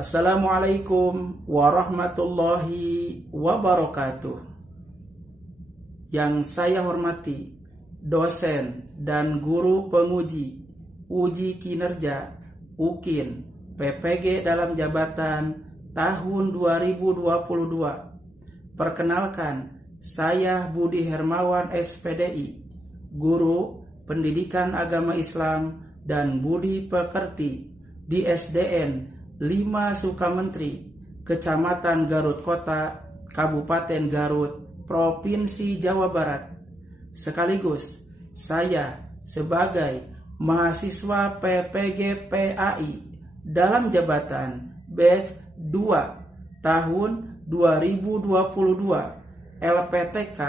Assalamualaikum warahmatullahi wabarakatuh. Yang saya hormati dosen dan guru penguji uji kinerja UKIN PPG dalam jabatan tahun 2022. Perkenalkan, saya Budi Hermawan SPDI, guru Pendidikan Agama Islam dan Budi Pekerti di SDN 5 Sukamenteri, Kecamatan Garut Kota, Kabupaten Garut, Provinsi Jawa Barat. Sekaligus saya sebagai mahasiswa PPG PAI dalam jabatan batch 2 tahun 2022 LPTK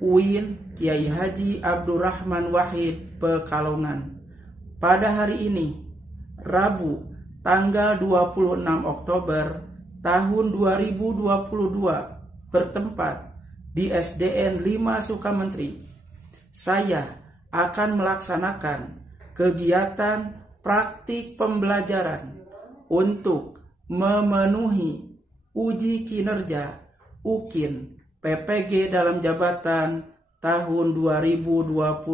UIN Kiai Haji Abdurrahman Wahid Pekalongan. Pada hari ini, Rabu, tanggal 26 Oktober tahun 2022, bertempat di SDN 5 Sukamenteri, saya akan melaksanakan kegiatan praktik pembelajaran untuk memenuhi uji kinerja UKIN PPG dalam jabatan tahun 2022.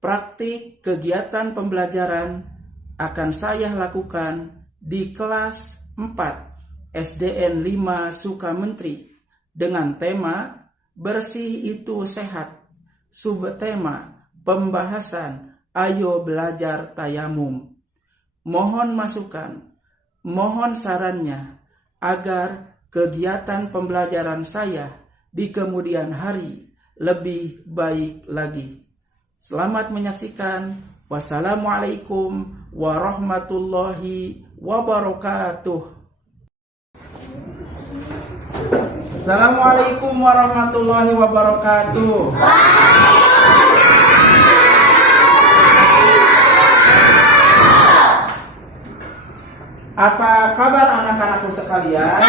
Praktik kegiatan pembelajaran akan saya lakukan di kelas 4 SDN 5 Sukamenteri dengan tema Bersih itu Sehat, subtema pembahasan Ayo Belajar Tayamum. Mohon masukan, mohon sarannya agar kegiatan pembelajaran saya di kemudian hari lebih baik lagi. Selamat menyaksikan. Wassalamualaikum warahmatullahi wabarakatuh. Assalamualaikum warahmatullahi wabarakatuh. Apa kabar anak-anakku sekalian?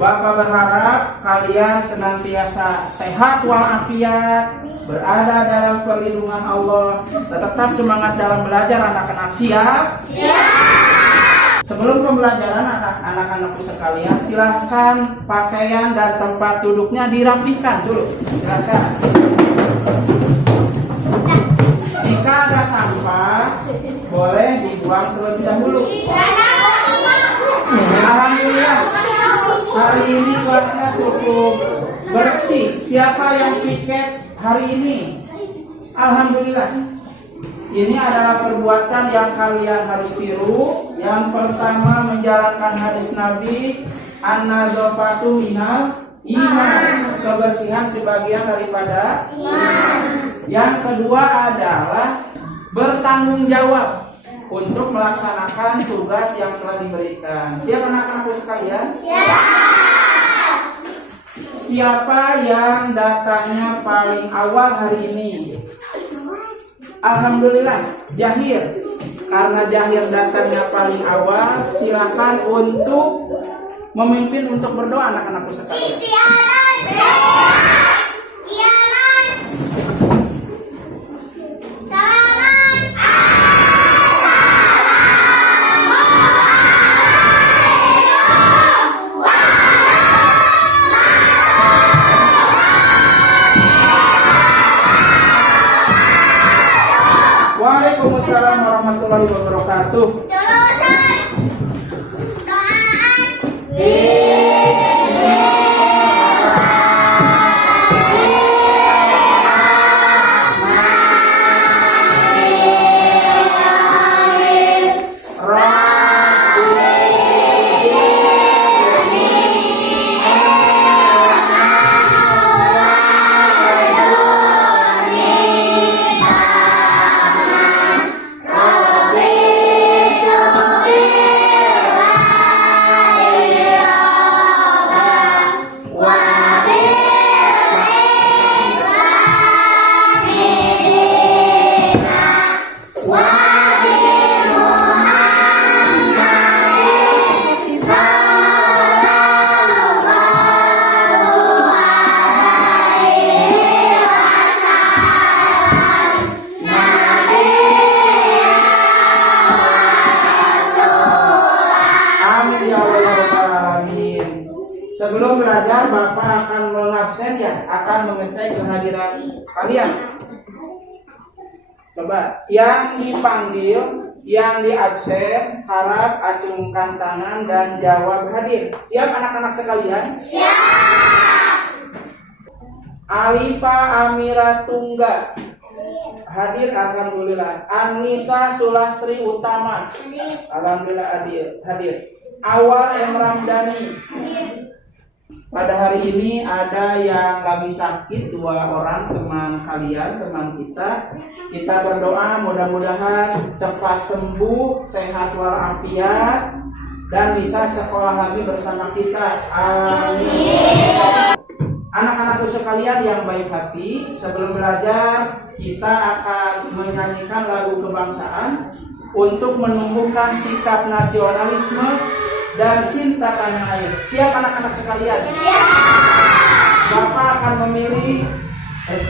Bapak berharap kalian senantiasa sehat walafiat, berada dalam perlindungan Allah, tetap semangat dalam belajar anak-anak. Siap? Siap! Sebelum pembelajaran anak-anakku sekalian, silahkan pakaian dan tempat duduknya dirapihkan dulu. Silahkan. Jika ada sampah, boleh dibuang terlebih dahulu. Alhamdulillah, hari ini kelasnya cukup bersih. Siapa yang piket hari ini? Alhamdulillah. Ini adalah perbuatan yang kalian harus tiru. Yang pertama, menjalankan hadis Nabi, an-nazafatu minal iman, kebersihan sebagian daripada iman. Yang kedua adalah bertanggung jawab untuk melaksanakan tugas yang telah diberikan. Siap anak-anakku sekalian? Siap! Siapa yang datangnya paling awal hari ini? Alhamdulillah, Jahir. Karena Jahir datangnya paling awal, silakan untuk memimpin untuk berdoa anak-anakku sekalian. Waalaikumsalam warahmatullahi wabarakatuh. sebentar Bapak akan mengabsen ya, akan mengecek kehadiran kalian. Coba yang dipanggil, yang diabsen harap acungkan tangan dan jawab hadir. Siap anak-anak sekalian? Siap. Alifa Amira Tungga hadir, alhamdulillah. Anissa Sulastri Utama alhamdulillah hadir. Awal Emramdani. Pada hari ini ada yang lagi sakit, 2 orang teman kalian, teman kita. Kita berdoa mudah-mudahan cepat sembuh, sehat walafiat, dan bisa sekolah lagi bersama kita. Amin. Anak-anakku sekalian yang baik hati, sebelum belajar kita akan menyanyikan lagu kebangsaan untuk menumbuhkan sikap nasionalisme dan cinta tanah air. Siap anak-anak sekalian? Siap. Bapak akan memilih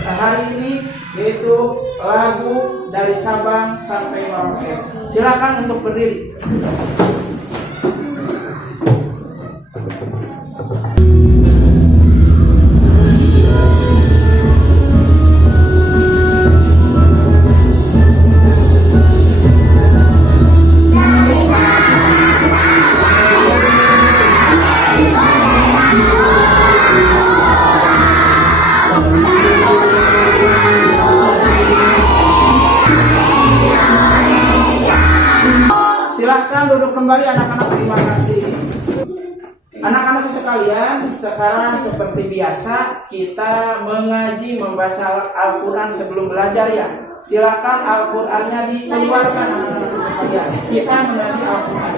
hari ini yaitu lagu dari Sabang sampai Merauke. Silakan untuk berdiri. Silahkan duduk kembali anak-anak, terima kasih. Anak-anak sekalian, sekarang seperti biasa kita mengaji, membaca Al-Quran sebelum belajar ya. Silahkan Al-Qurannya dikeluarkan anak-anak sekalian. Kita mengaji Al-Quran.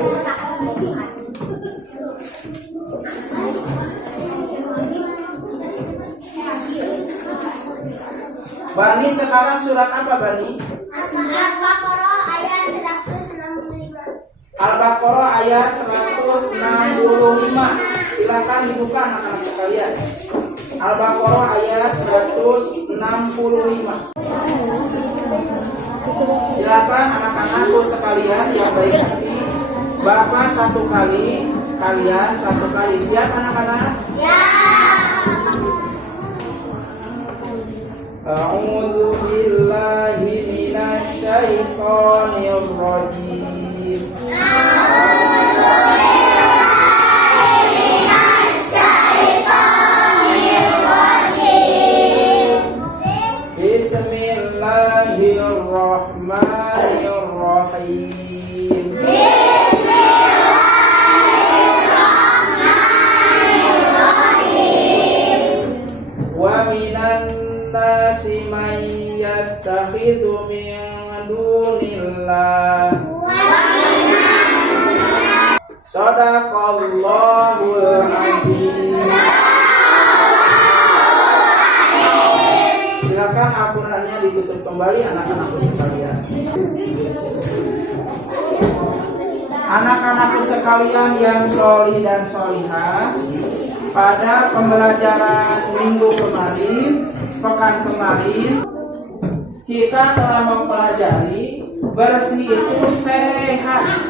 Bani sekarang surat apa Bani? Al-Baqarah ayat 165. Al-Baqarah ayat 165. Silakan dibuka anak-anak sekalian. Al-Baqarah ayat 165. Silakan anak-anakku sekalian yang baik hati. Bapak 1 kali, kalian 1 kali. Siap anak-anak? Ya. A'udzu billahi minasy syaithanir rajim. Bismillahirrahmanirrahim. Wa minan nasi may yattakhidhu min dunillah. Shadaqallahul adzim. Silakan Al-Qur'annya ditutup kembali anak-anakku sekalian. Anak-anakku sekalian yang sholih dan sholihah, pada pembelajaran minggu kemarin, pekan kemarin, kita telah mempelajari bersih itu sehat.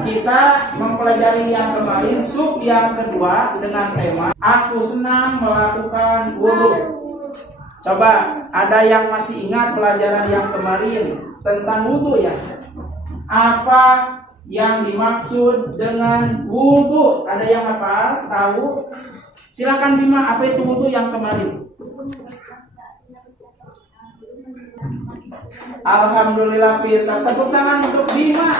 Kita mempelajari yang kemarin, sub yang kedua dengan tema Aku senang melakukan wudhu. Coba, ada yang masih ingat pelajaran yang kemarin tentang wudhu ya? Apa yang dimaksud dengan wudhu? Ada yang hafal? Tahu? Silakan Bima, apa itu wudhu yang kemarin? Alhamdulillah, bisa tepuk tangan untuk Bima.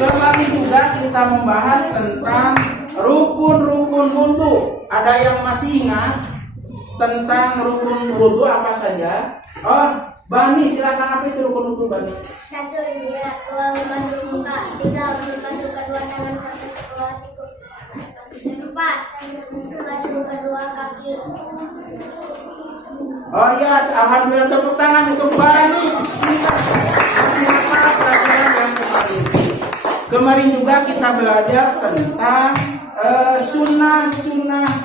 Kemarin juga kita membahas tentang rukun-rukun wudhu. Ada yang masih ingat tentang rukun wudhu apa saja? Oh, Bani, silakan, apa itu rukun wudhu Bani? 1, dia membasuh muka. 3, membasuh kedua tangan sampai ke bawah siku. 4, membasuh kedua kaki. Oh iya, alhamdulillah, tepuk tangan untuk Bani. Silakan pelajaran yang kemarin. Kemarin juga kita belajar tentang sunnah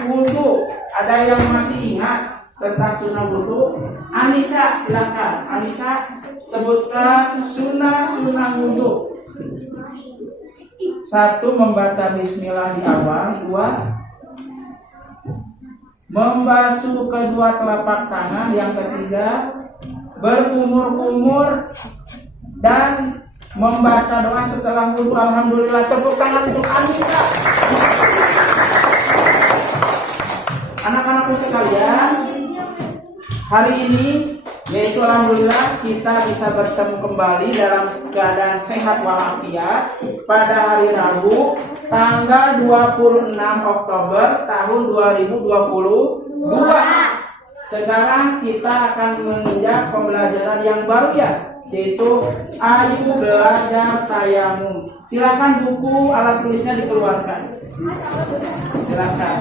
wudhu. Ada yang masih ingat tentang sunnah wudhu? Anissa, silakan. Anissa, sebutkan sunnah wudhu. Satu, membaca bismillah di awal. Dua, membasuh kedua telapak tangan. Yang ketiga, berkumur-kumur dan membaca doa setelah wudu. Alhamdulillah, tepuk tangan untuk Anissa. Anak-anakku sekalian, hari ini yaitu alhamdulillah kita bisa bertemu kembali dalam keadaan sehat walafiat pada hari Rabu tanggal 26 Oktober tahun 2022. Sekarang kita akan menginjak pembelajaran yang baru ya, yaitu ayo belajar tayamum. Silakan buku alat tulisnya dikeluarkan. Silakan.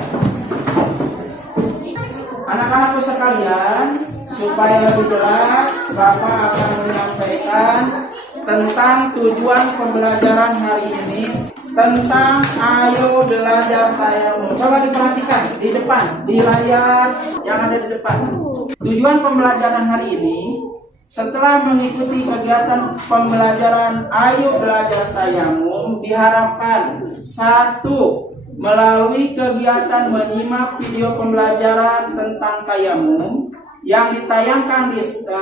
Anak-anakku sekalian, supaya lebih jelas, Bapak akan menyampaikan tentang tujuan pembelajaran hari ini tentang ayo belajar tayamum. Coba diperhatikan di depan, di layar yang ada di depan. Tujuan pembelajaran hari ini, setelah mengikuti kegiatan pembelajaran ayo belajar tayamum, diharapkan satu, melalui kegiatan menyimak video pembelajaran tentang tayamum yang ditayangkan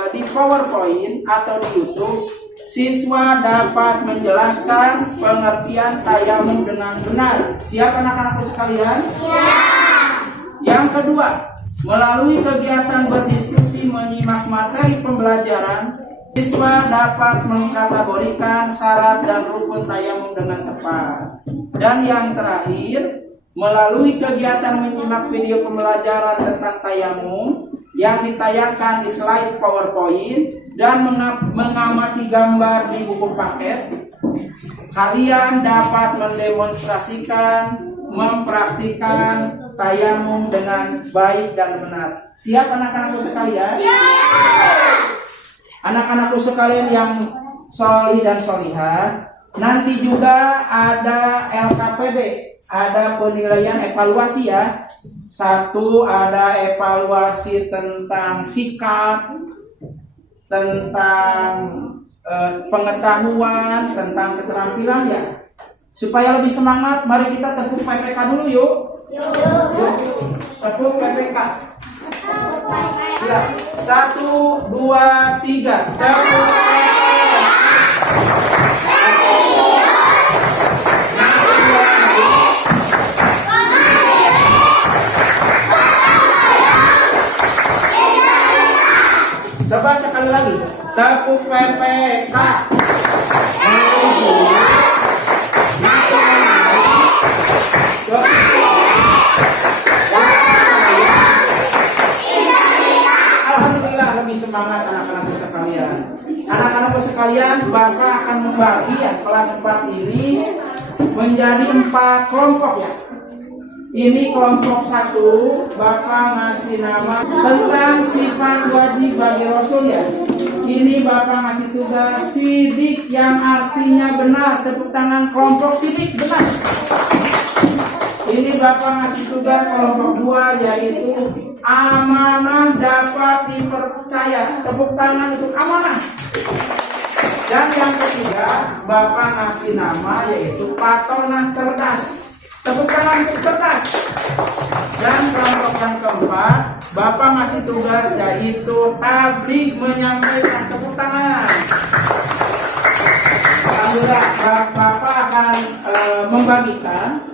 di PowerPoint atau di YouTube, siswa dapat menjelaskan pengertian tayamum dengan benar. Siap anak-anakku sekalian? Siap. Yang kedua, melalui kegiatan berdiskusi menyimak materi pembelajaran, siswa dapat mengkategorikan syarat dan rukun tayamum dengan tepat. Dan yang terakhir, melalui kegiatan menyimak video pembelajaran tentang tayamum yang ditayangkan di slide PowerPoint dan mengamati gambar di buku paket, kalian dapat mendemonstrasikan, mempraktikkan tayamum dengan baik dan benar. Siap anak-anakku sekalian? Siap. Anak-anakku sekalian yang solih dan solihah, nanti juga ada LKPD, ada penilaian evaluasi ya. Satu, ada evaluasi tentang sikap, tentang pengetahuan, tentang keterampilan ya. Supaya lebih semangat, mari kita tepuk PPK dulu yuk. Yuk. Tepuk PPK. Siap. 1, 2, 3. Tepuk PPK. Coba sekali lagi. Tepuk PPK. Alhamdulillah, lebih semangat anak-anakku sekalian. Anak-anakku sekalian, Bapak akan membagi ya kelas 4 ini menjadi 4 kelompok ya. Ini kelompok 1, Bapak ngasih nama tentang sifat wajib bagi Rasul ya. Ini Bapak ngasih tugas sidik yang artinya benar. Tepuk tangan kelompok sidik benar. Ini Bapak ngasih tugas kelompok 2 yaitu amanah dapat dipercaya. Tepuk tangan untuk amanah. Dan yang ketiga, Bapak ngasih nama yaitu patonah cerdas. Tepuk tangan untuk cerdas. Dan kelompok yang keempat, Bapak ngasih tugas yaitu tablik menyampaikan. Tepuk tangan. Alhamdulillah, Bapak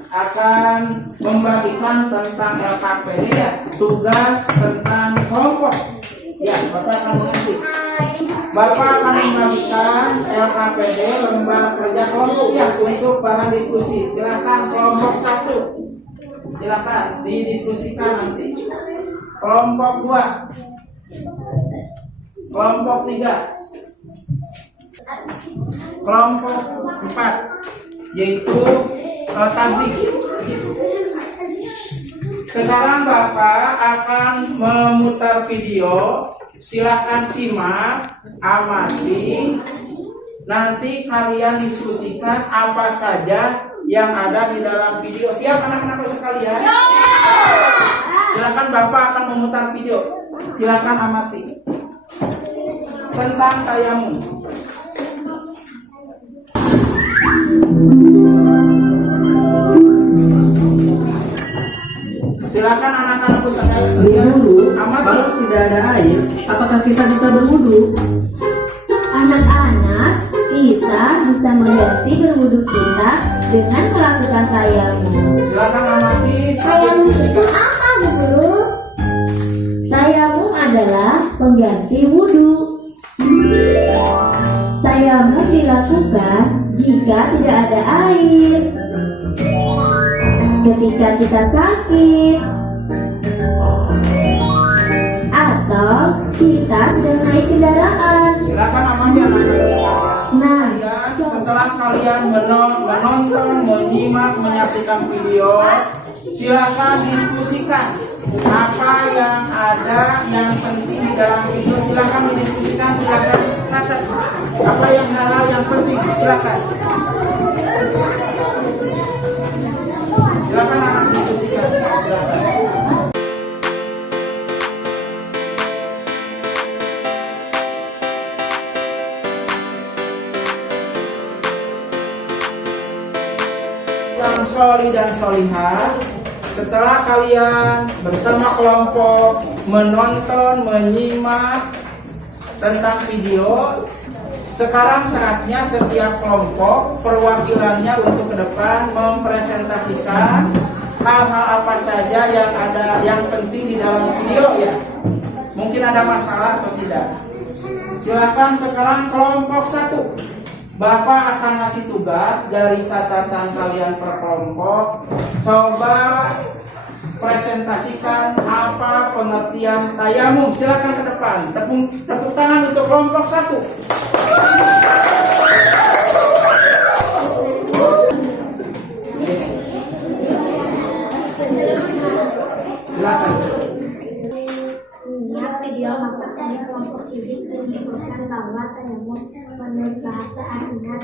akan membagikan tentang LKPD ya, tugas tentang kelompok. Ya, Bapak akan mengasih. Bapak akan membagikan LKPD lembar kerja kelompok ya untuk bahan diskusi. Silakan kelompok 1. Silakan didiskusikan nanti. Kelompok 2. Kelompok 3. Kelompok 4 yaitu tablik. Sekarang Bapak akan memutar video. Silahkan simak, amati. Nanti kalian diskusikan apa saja yang ada di dalam video. Siap anak-anakku sekalian? Silahkan Bapak akan memutar video. Silahkan amati tentang tayamum. Silakan anak-anakku sekalian. Berwudu, Amat kalau tidak ada air, apakah kita bisa berwudu? Anak-anak, kita bisa mengganti berwudu kita dengan melakukan tayamum. silakan amati. Tayamum itu apa, Bu Guru? Tayamum adalah pengganti wudu. Tayamum dilakukan jika tidak ada air, ketika kita sakit, atau kita sedang naik kendaraan. Silakan amati anak-anak sekalian. Nah, Setelah kalian menonton, menyimak, menyaksikan video, silakan diskusikan apa yang ada, yang penting di dalam video. Silakan didiskusikan, silakan catat apa yang hal-hal yang penting. Silakan anak diskusikan. Silakan. Yang soli dan solihah, setelah kalian bersama kelompok menonton, menyimak tentang video, sekarang saatnya setiap kelompok perwakilannya untuk ke depan mempresentasikan hal-hal apa saja yang ada, yang penting di dalam video ya. Mungkin ada masalah atau tidak. Silakan sekarang kelompok 1. Bapak akan ngasih tugas dari catatan kalian per kelompok. Coba presentasikan apa pengertian tayamum. Silakan ke depan. Tepuk tangan untuk kelompok 1. Silakan. Menyimak video makanya kelompok sidik menyebutkan bahwa tayamum menurut bahasa Arab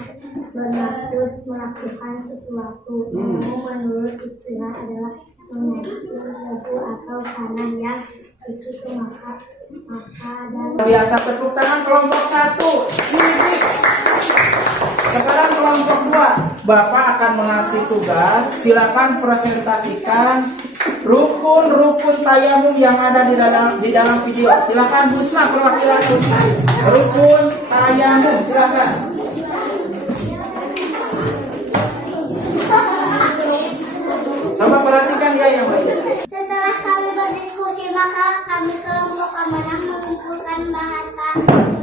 bermaksud melakukan sesuatu. Tayamum menurut istilah adalah mengambil wudhu atau tanah yang suci ke maka dan Biasa tepuk tangan kelompok 1. Sidik. Sekarang kelompok 2. Bapak akan mengasih tugas. Silakan presentasikan rukun-rukun tayamum yang ada di dalam video. Silakan Busna, perwakilan Busna. Rukun tayamum, silakan. Coba perhatikan ya yang baik. setelah kami berdiskusi maka kami kelompok amanah mengumpulkan bahasa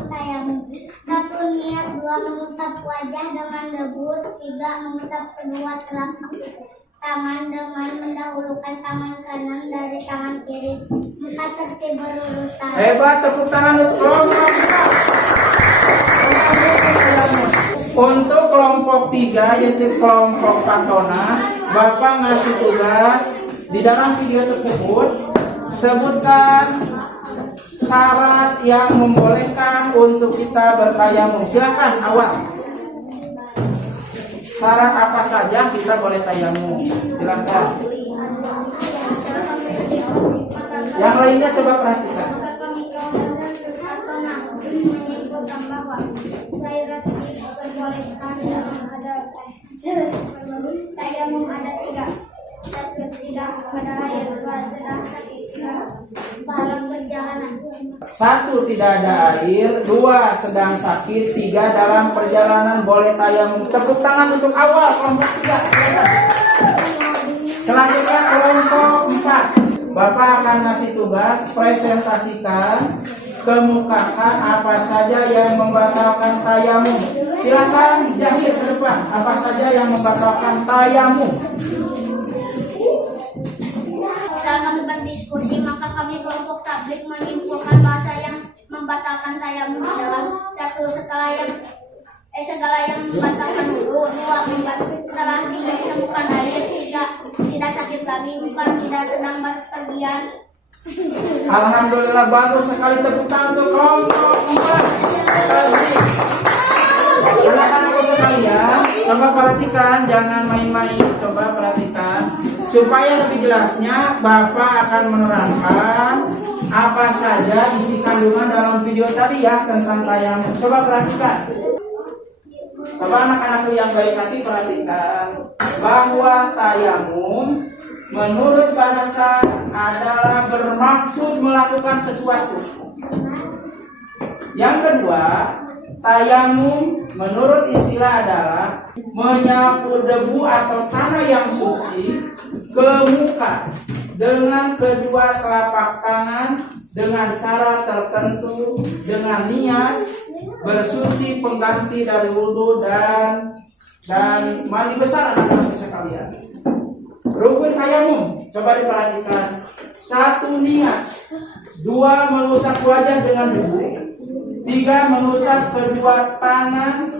tayamum. 1. Niat. 2. Mengusap wajah dengan debu. 3. Mengusap kedua telapak tangan dengan mendahulukan tangan kanan dari tangan kiri. 4. Tertib berurutan. Hebat, tepuk tangan untuk kelompok 4. Untuk kelompok 3 yaitu kelompok Patona, Bapak ngasih tugas di dalam video tersebut. Sebutkan syarat yang membolehkan untuk kita bertayamum. Silakan awal. Syarat apa saja kita boleh tayamum? Silakan. Yang lainnya coba perhatikan. Menyimpulkan bahwa syarat diperbolehkan dalam ada tayamum ada 3. 1. Tidak pada air. 2. Sedang sakit. 3. Dalam perjalanan. 1. Tidak ada air. 2. Sedang sakit. 3. Dalam perjalanan boleh tayamum. Tepuk tangan untuk awal kelompok 3. Selanjutnya kelompok 4. Bapak akan ngasih tugas presentasikan, kemukakan apa saja yang membatalkan tayamum. Silakan jahit ke depan apa saja yang membatalkan tayamum. Setelah kami berdiskusi, maka kami kelompok tablik menyimpulkan bahasa yang membatalkan tayamum adalah 1. Segala yang membatalkan wudu. 2. Setelah ditemukan air. 3. Tidak sakit lagi. 4. Tidak sedang berpergian. Alhamdulillah, bagus sekali, tepuk tangan untuk kelompok 4. Anak-anakku sekalian, coba perhatikan, jangan main-main. Coba perhatikan. Supaya lebih jelasnya, Bapak akan menerangkan apa saja isi kandungan dalam video tadi ya tentang tayamum. Coba perhatikan. Coba anak-anakku yang baik hati perhatikan bahwa tayamum menurut bahasa adalah bermaksud melakukan sesuatu. Yang kedua, tayamum menurut istilah adalah menyapu debu atau tanah yang suci ke muka dengan kedua telapak tangan dengan cara tertentu dengan niat bersuci pengganti dari wudhu dan mandi besar anak-anak sekalian. Rukun tayamum coba diperhatikan. 1 niat, 2 mengusap wajah dengan debu, 3 mengusap kedua tangan,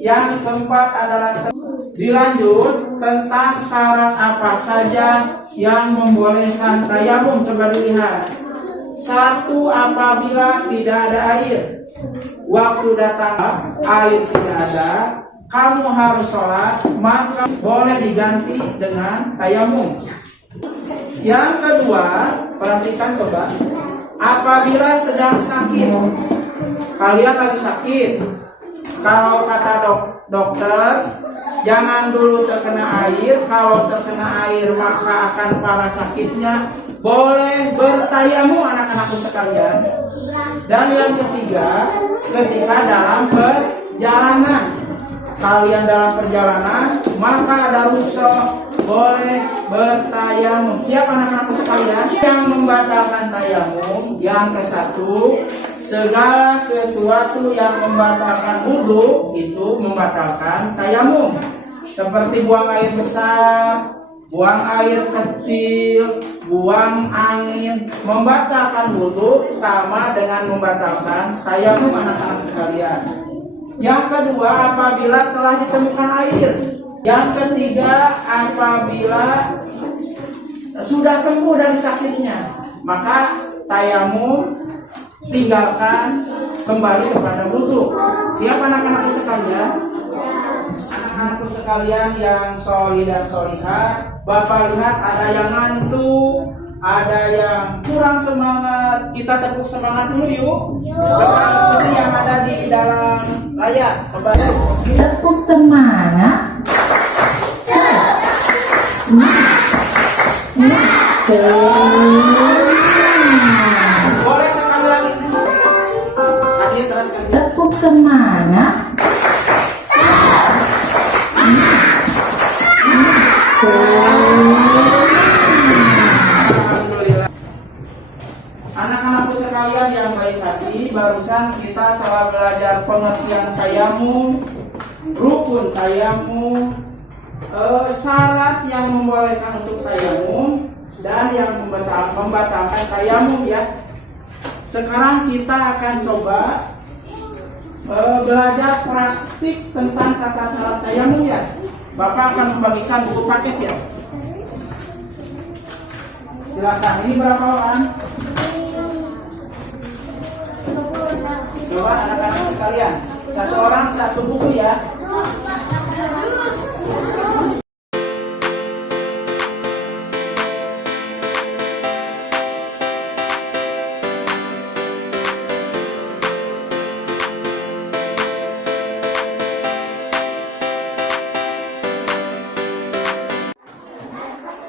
yang keempat adalah dilanjut tentang syarat apa saja yang membolehkan tayamum. Coba dilihat. 1, apabila tidak ada air. Waktu datang air tidak ada, kamu harus sholat, maka boleh diganti dengan tayamum. Yang kedua, perhatikan coba. Apabila sedang sakit, kalian lagi sakit, kalau kata dokter, jangan dulu terkena air. Kalau terkena air maka akan parah sakitnya. Boleh bertayamum anak-anakku sekalian. Dan yang ketiga, ketika dalam perjalanan, kalian dalam perjalanan maka ada rukhsah boleh bertayamum. Siap anak-anakku sekalian? Yang membatalkan tayamum, yang ke-1, segala sesuatu yang membatalkan wudhu itu membatalkan tayamum. Seperti buang air besar, buang air kecil, buang angin, membatalkan wudhu sama dengan membatalkan tayamum anak-anak sekalian. Yang kedua, apabila telah ditemukan air. Yang ketiga, apabila sudah sembuh dari sakitnya, maka tayamum tinggalkan kembali kepada wudhu. Siap anak-anakku sekalian? Anak-anakku sekalian yang sholi dan sholiha, Bapak lihat ada yang ngantuk, ada yang kurang semangat. Kita tepuk semangat dulu yuk. Coba ikuti yang ada di dalam layar. Coba tepuk semangat. boleh sekali lagi. Adik teruskan. Tepuk semangat. Alhamdulillah. Anak-anakku sekalian yang baik hati, barusan kita telah belajar pengertian tayamum, rukun tayamum, syarat yang membolehkan untuk tayamum, dan yang membatalkan tayamum ya. Sekarang kita akan coba belajar praktik tentang tata cara tayamum ya. Bapak akan membagikan buku paket ya. Silakan. Ini berapa orang? Coba anak-anak sekalian, 1 orang 1 buku ya.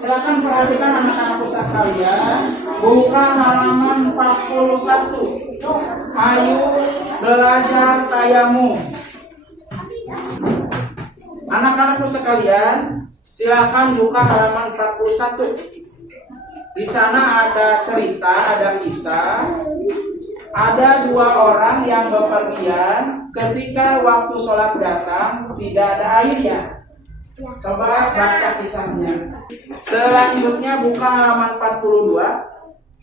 Silakan perhatikan anak-anakku sekalian, buka halaman 41. Ayo belajar tayamum. Anak-anakku sekalian, silakan buka halaman 41. Di sana ada cerita, ada kisah. Ada 2 orang yang bepergian ketika waktu sholat datang tidak ada air ya. Coba baca kisahnya. Selanjutnya buka halaman 42.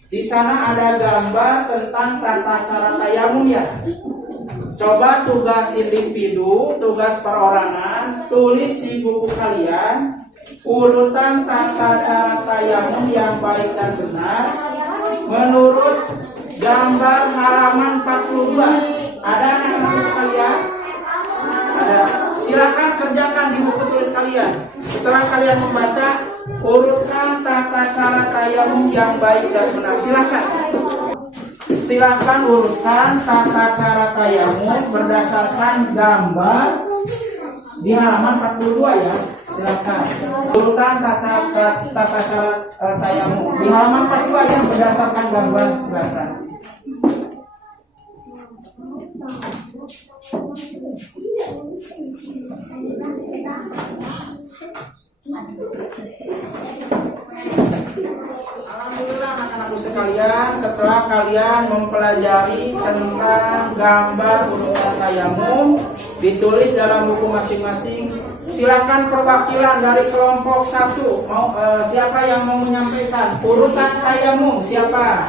Di sana ada gambar tentang tata cara tayamum ya. Coba tugas individu, tugas perorangan, tulis di buku kalian urutan tata cara tayamum yang baik dan benar menurut gambar halaman 42. Ada anak-anak sekalian? Ada. Silakan kerjakan di buku tulis kalian. Setelah kalian membaca, urutkan tata cara tayamum yang baik dan benar. Silakan urutkan tata cara tayamum berdasarkan gambar di halaman 42 ya. Silakan. Urutan tata cara tayamum di halaman 42 yang berdasarkan gambar. Silakan. Alhamdulillah anak-anakku sekalian, setelah kalian mempelajari tentang gambar urutan tayamum ditulis dalam buku masing-masing, silakan perwakilan dari kelompok 1 siapa yang mau menyampaikan urutan tayamum, siapa?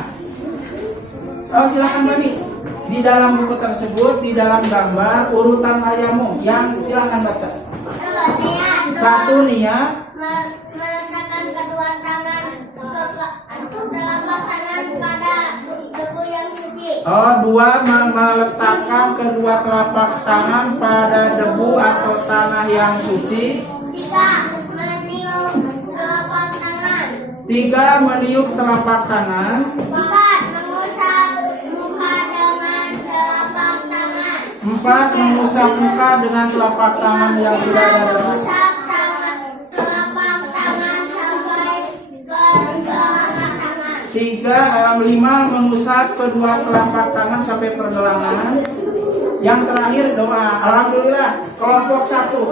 Oh, silakan Bani. Di dalam buku tersebut, di dalam gambar urutan tayamum yang silakan baca. Satu niat meletakkan kedua tangan telapak tangan pada debu yang suci. Oh, 2 meletakkan kedua telapak tangan pada debu atau tanah yang suci. 3 meniup telapak tangan. 3 meniup telapak tangan. 4 mengusap muka dengan telapak tangan. 4 mengusap muka dengan telapak tangan yang sudah ada dalam. Mengusap telapak tangan sampai ke telapak tangan. 5 mengusap kedua telapak tangan sampai pergelangan. Yang terakhir doa. Alhamdulillah, kelompok 1.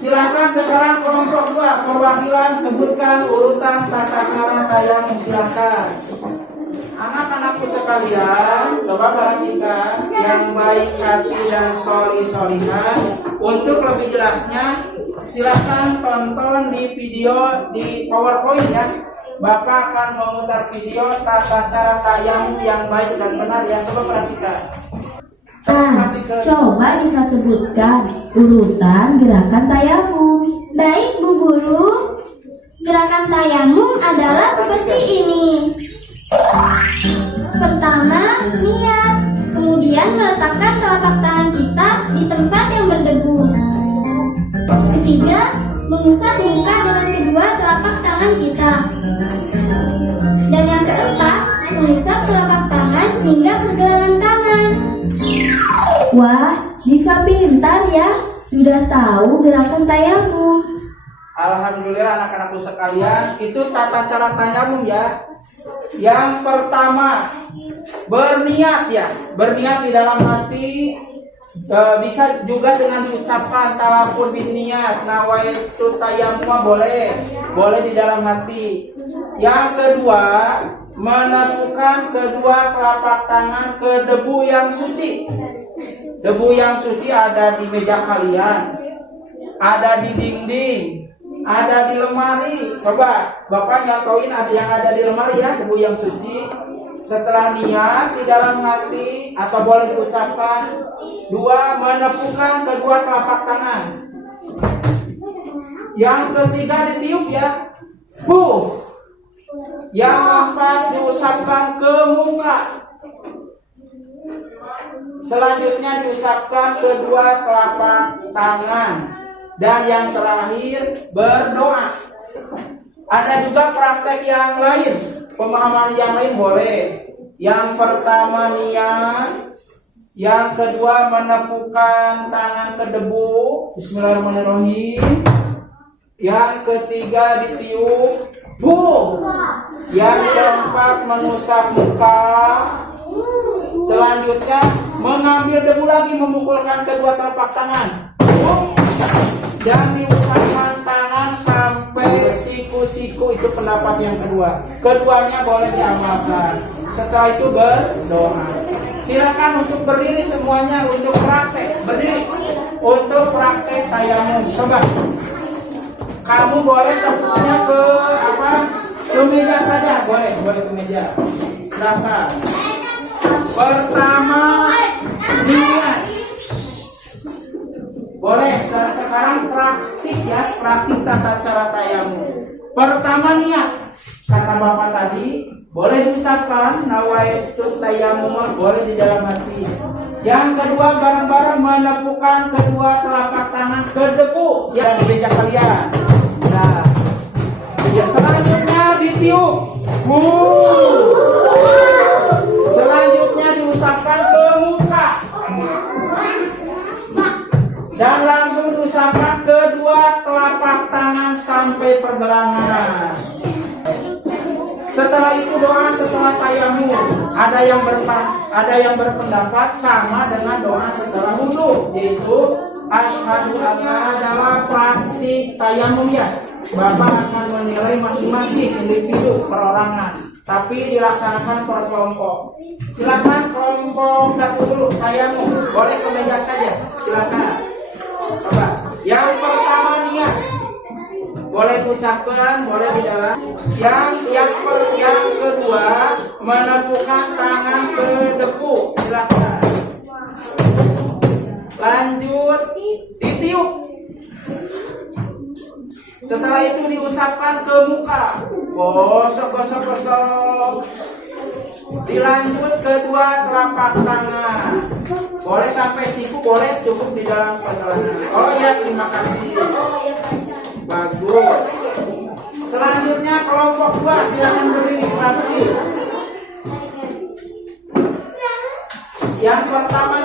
Silakan sekarang kelompok 2 perwakilan sebutkan urutan tata cara tayamum, silakan. Anak-anakku sekalian, coba perhatikan yang baik hati dan solihah. Untuk lebih jelasnya, silakan tonton di video di PowerPoint ya. Bapak akan memutar video tata cara tayamum yang baik dan benar ya. Coba perhatikan. Coba Nisa sebutkan urutan gerakan tayamum. Baik Bu Guru, gerakan tayamum adalah seperti ini. Pertama, niat. Kemudian meletakkan telapak tangan kita di tempat yang berdebu. Ketiga, mengusap muka dengan kedua telapak tangan kita. Dan yang keempat, mengusap telapak tangan hingga pergelangan tangan. Wah, Diva pintar ya. Sudah tahu gerakan tayamum. Alhamdulillah anak-anakku sekalian, itu tata cara tayamum ya. Yang pertama, berniat ya. Berniat di dalam hati, bisa juga dengan diucapkan talafun bin niat, nawaitu tayamum boleh di dalam hati. Yang kedua, menepukkan kedua telapak tangan ke debu yang suci. Debu yang suci ada di meja kalian, ada di dinding, ada di lemari. Coba Bapak nyatoin yang ada di lemari ya, debu yang suci. Setelah niat di dalam hati atau boleh diucapkan. 2, menepukkan kedua telapak tangan. Yang ketiga ditiup ya. Yang keempat diusapkan ke muka. Selanjutnya diusapkan kedua telapak tangan. Dan yang terakhir berdoa. Ada juga praktek yang lain, pemahaman yang lain boleh. Yang pertama niat, yang kedua menepukkan tangan ke debu, bismillahirrahmanirrahim. Yang ketiga ditiup, yang keempat mengusap muka. Selanjutnya mengambil debu lagi, memukulkan kedua telapak tangan. Dan diusapkan tangan sampai siku-siku. Itu pendapat yang kedua. Keduanya boleh diamalkan. Setelah itu berdoa. Silakan untuk berdiri semuanya untuk praktek. Berdiri untuk praktek tayamum. Coba. Kamu boleh tentunya ke meja saja. Boleh ke meja. Silakan. Pertama niat. Boleh, sekarang praktik ya, praktik tata cara tayamum. Pertama niat, kata Bapak tadi, boleh diucapkan nawaitu tayamum, boleh di dalam hati. Yang kedua, bareng-bareng menepukkan kedua telapak tangan ke debu yang di meja kalian. Nah, yang selanjutnya ditiup. Selanjutnya diusapkan ke muka. Dan langsung diusapkan tayamum. Ada yang berpendapat sama dengan doa setelah wudhu, yaitu asyhadu anna adalah praktik tayamum ya. Bapak akan menilai masing-masing individu perorangan, tapi dilaksanakan per kelompok. Silakan kelompok satu dulu tayamum, boleh ke meja saja. Silakan. Coba. Yang pertama niat. Boleh ucapkan, boleh di dalam. Yang kedua menepukkan tangan ke debu. Silakan. Lanjut ditiup. Setelah itu diusapkan ke muka. Gosok. Dilanjut kedua telapak tangan. Boleh sampai siku, boleh cukup di dalam perjalanan. Oh ya, terima kasih. Bagus. Selanjutnya kelompok 2 silakan berdiri rapi. Yang pertama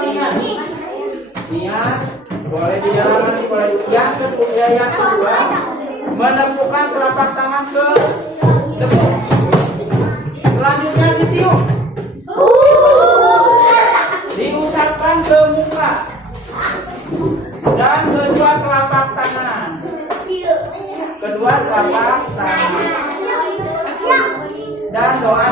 niat. Boleh di dalam, boleh. Yang kedua menepukkan telapak tangan ke depan. Selanjutnya ditiup. Diusapkan ke muka. Dan kedua telapak tangan. Dan doa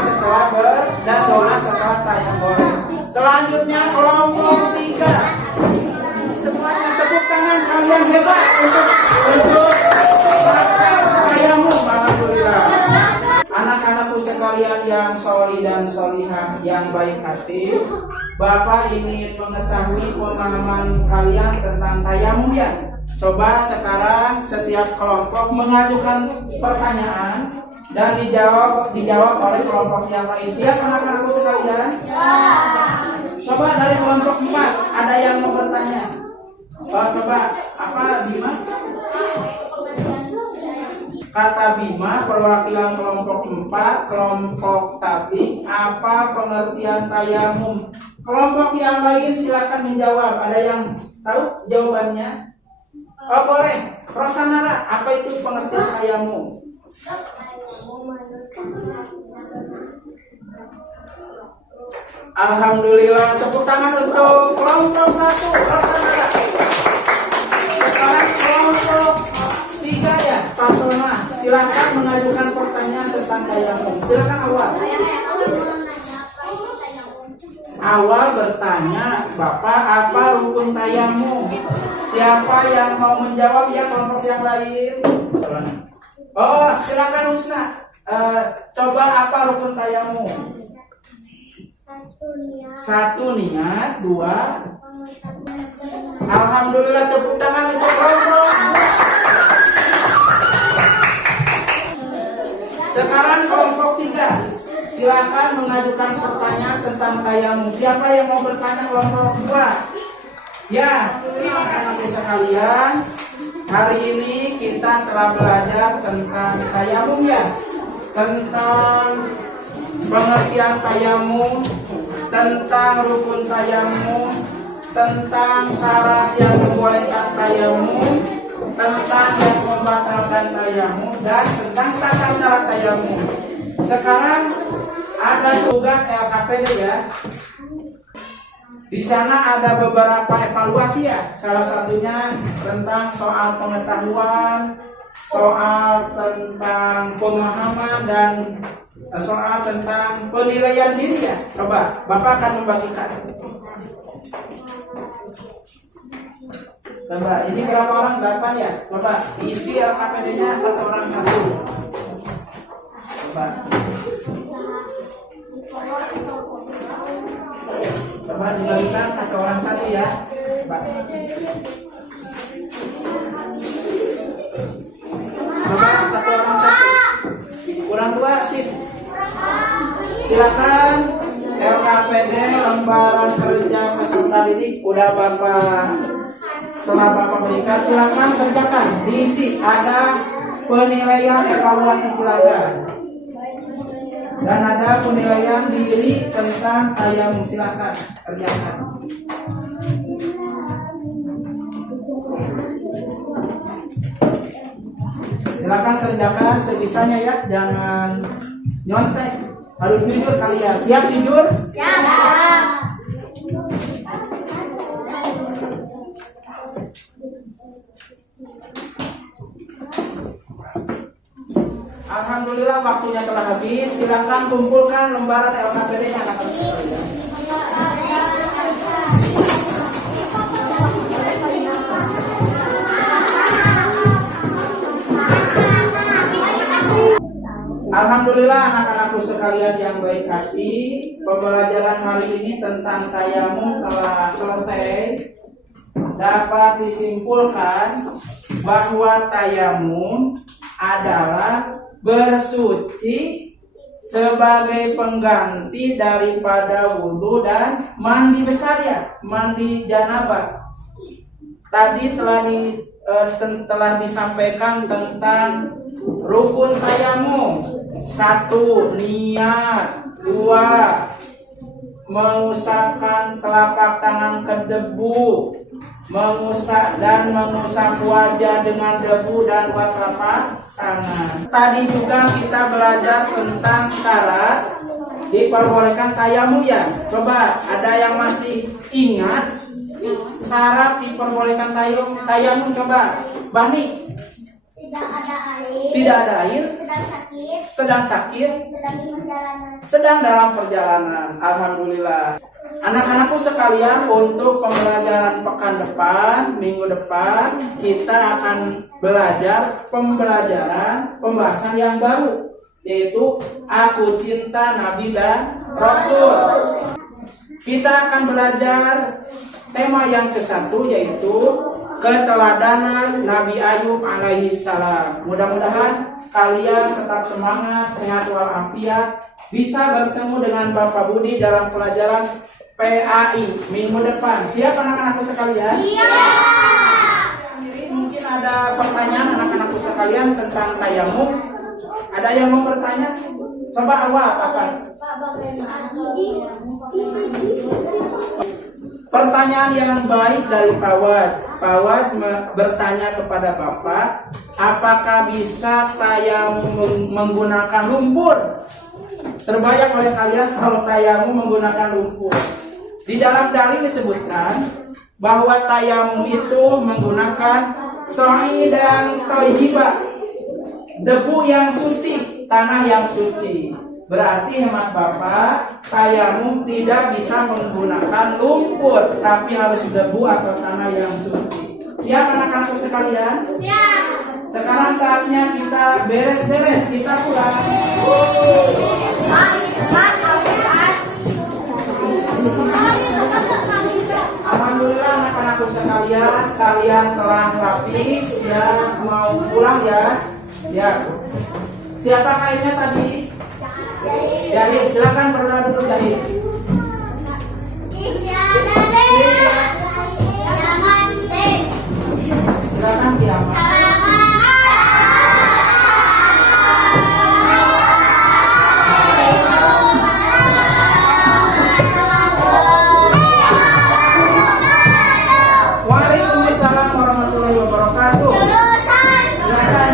setelah tayang boleh. Selanjutnya kelompok 3. Semuanya tepuk tangan, kalian hebat untuk tayamum. Alhamdulillah. Anak-anakku sekalian yang sholih dan sholihah, yang baik hati, Bapak ingin mengetahui pemahaman kalian tentang tayamum ya. Coba sekarang setiap kelompok mengajukan pertanyaan dan dijawab oleh kelompok yang lain. Siap anak-anakku sekalian? Coba dari kelompok 4 ada yang mau bertanya. Coba apa Bima? Kata Bima perwakilan kelompok 4, kelompok tablik, apa pengertian tayamum? Kelompok yang lain silakan menjawab. Ada yang tahu jawabannya? Oh boleh. Rosanara, apa itu pengertian tayamum? Alhamdulillah, tepuk tangan untuk kelompok 1, Rosanara. Sekarang kelompok 3 ya, Pak Toma. Silakan mengajukan pertanyaan tentang tayamum. Silakan awal bertanya, Bapak apa rukun tayamum? Siapa yang mau menjawab ya kelompok yang lain? Oh silakan Husna. Coba apa rukun tayamum? 1 niat, 2. Alhamdulillah, tepuk tangan untuk kelompok. Sekarang kelompok 3. Silakan mengajukan pertanyaan tentang tayamum. Siapa yang mau bertanya kelompok 2? Ya, terima kasih sekalian. Hari ini kita telah belajar tentang tayamum ya. Tentang pengertian tayamum, tentang rukun tayamum, tentang syarat yang membolehkan tayamum, tentang yang membatalkan tayamum, dan tentang tata cara tayamum. Sekarang ada tugas LKPD ya. Di sana ada beberapa evaluasi ya. Salah satunya tentang soal pengetahuan, soal tentang pemahaman, dan soal tentang penilaian diri ya. Coba Bapak akan membagikan. Coba ini berapa orang? 8 ya. Coba isi LKPD-nya 1 orang 1. Coba dibagikan 1 orang 1 ya. Coba 1 orang 1. Kurang 2 sip. Silakan LKPD lembaran kerja peserta didik udah Bapak berikan. Silakan kerjakan. Diisi ada penilaian evaluasi silakan. Dan ada penilaian diri tentang tayamum, silakan kerjakan. Silakan kerjakan sebisanya ya, jangan nyontek. Harus jujur kalian. Siap jujur? Siap. Alhamdulillah waktunya telah habis. Silakan kumpulkan lembaran LKPD-nya anak-anak sekalian. Alhamdulillah anak-anakku sekalian yang baik hati, pembelajaran hari ini tentang tayamum telah selesai. Dapat disimpulkan bahwa tayamum adalah bersuci sebagai pengganti daripada wudhu dan mandi besar ya, mandi janabah. Tadi telah disampaikan tentang rukun tayamum. 1. Niat. 2. Mengusapkan telapak tangan ke debu, mengusap wajah dengan debu dan buat telapak tangan. Tadi juga kita belajar tentang syarat diperbolehkan tayamum ya. Coba ada yang masih ingat syarat diperbolehkan tayamum? Coba Bani. Tidak ada air. Tidak ada air. Sedang sakit. Sedang sakit. Sedang di perjalanan. Sedang dalam perjalanan. Alhamdulillah. Anak-anakku sekalian, untuk pembelajaran pekan depan, minggu depan, kita akan belajar pembahasan yang baru, yaitu Aku Cinta Nabi dan Rasul. Kita akan belajar tema yang ke-1, yaitu keteladanan Nabi Ayub alaihi salam. Mudah-mudahan kalian tetap semangat, sehat walafiat, bisa bertemu dengan Bapak Budi dalam pelajaran PAI minggu depan. Siap anak-anakku sekalian? Siap. Mungkin ada pertanyaan anak-anakku sekalian tentang tayamum. Ada yang mau bertanya? Coba awal apa? Pertanyaan yang baik dari Pawad. Pawad bertanya kepada Bapak, apakah bisa tayamum menggunakan lumpur? Terbayang oleh kalian kalau tayamum menggunakan lumpur? Di dalam dalil disebutkan bahwa tayamum itu menggunakan sa'idan thayyibah, debu yang suci, tanah yang suci. Berarti hemat Bapak, tayamum tidak bisa menggunakan lumpur, tapi harus debu atau tanah yang suci. Siap anak-anak sekalian? Siap. Sekarang saatnya kita beres-beres, kita pulang. Alhamdulillah anak-anakku sekalian, kalian telah rapi, siap mau pulang ya. Ya. Siapa kainnya tadi? Jahit, silakan berdoa dulu Jahit. Silakan kiamat. Waalaikumsalam warahmatullahi wabarakatuh. Silakan.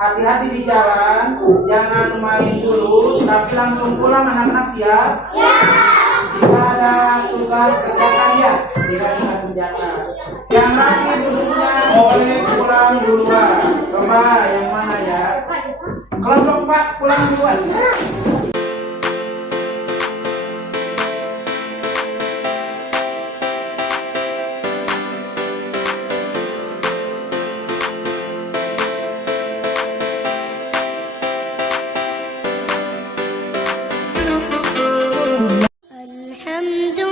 Hati-hati di jalan, jangan main dulu, tapi langsung pulang anak-anak, siap? Ya. Jika ada tugas kerjakan ya, jika ada kerjakan. Yang rapi duduknya boleh pulang duluan. Coba yang mana ya? Kelompok 4 pulang duluan. kuntum